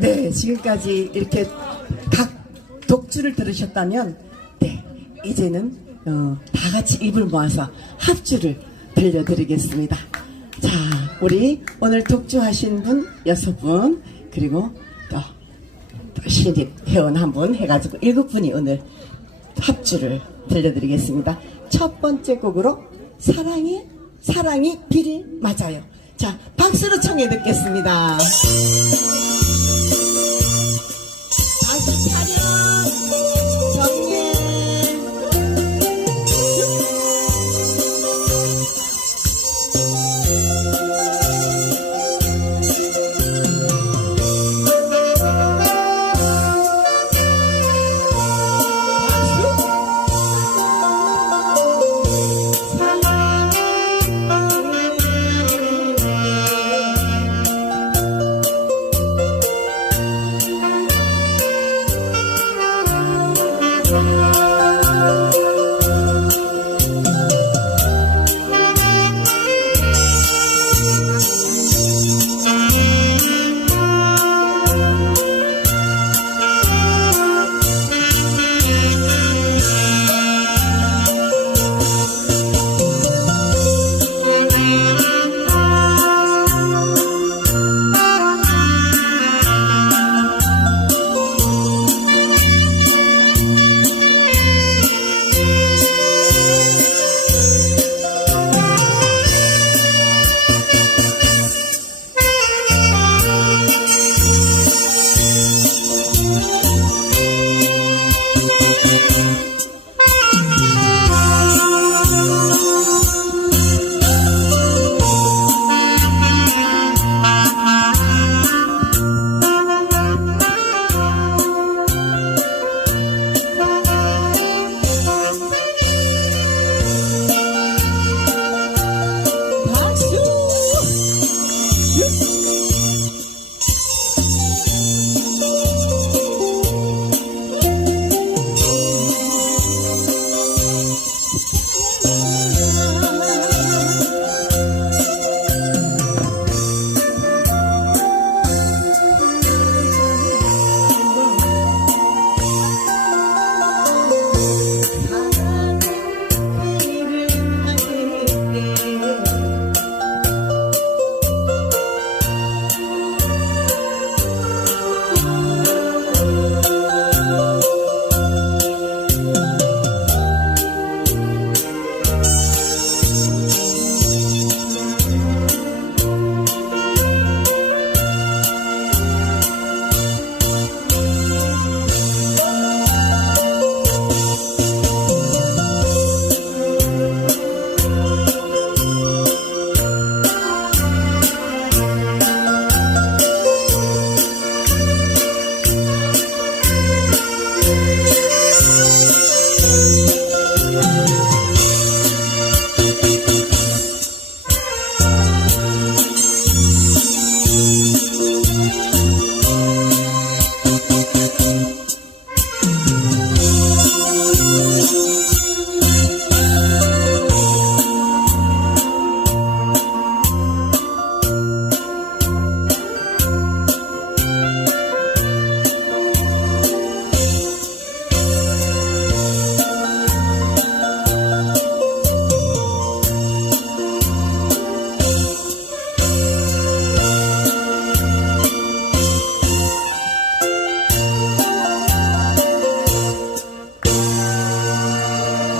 네, 지금까지 이렇게 각 독주를 들으셨다면, 네, 이제는 다 같이 입을 모아서 합주를 들려드리겠습니다. 자, 우리 오늘 독주하신 분 6분, 그리고 또 신입 회원 1분 해가지고 7분이 오늘 합주를 들려드리겠습니다. 첫 번째 곡으로 사랑이 비를 맞아요. 자, 박수로 청해 듣겠습니다. 다시 차렷 정리해.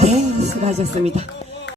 네, 수고하셨습니다.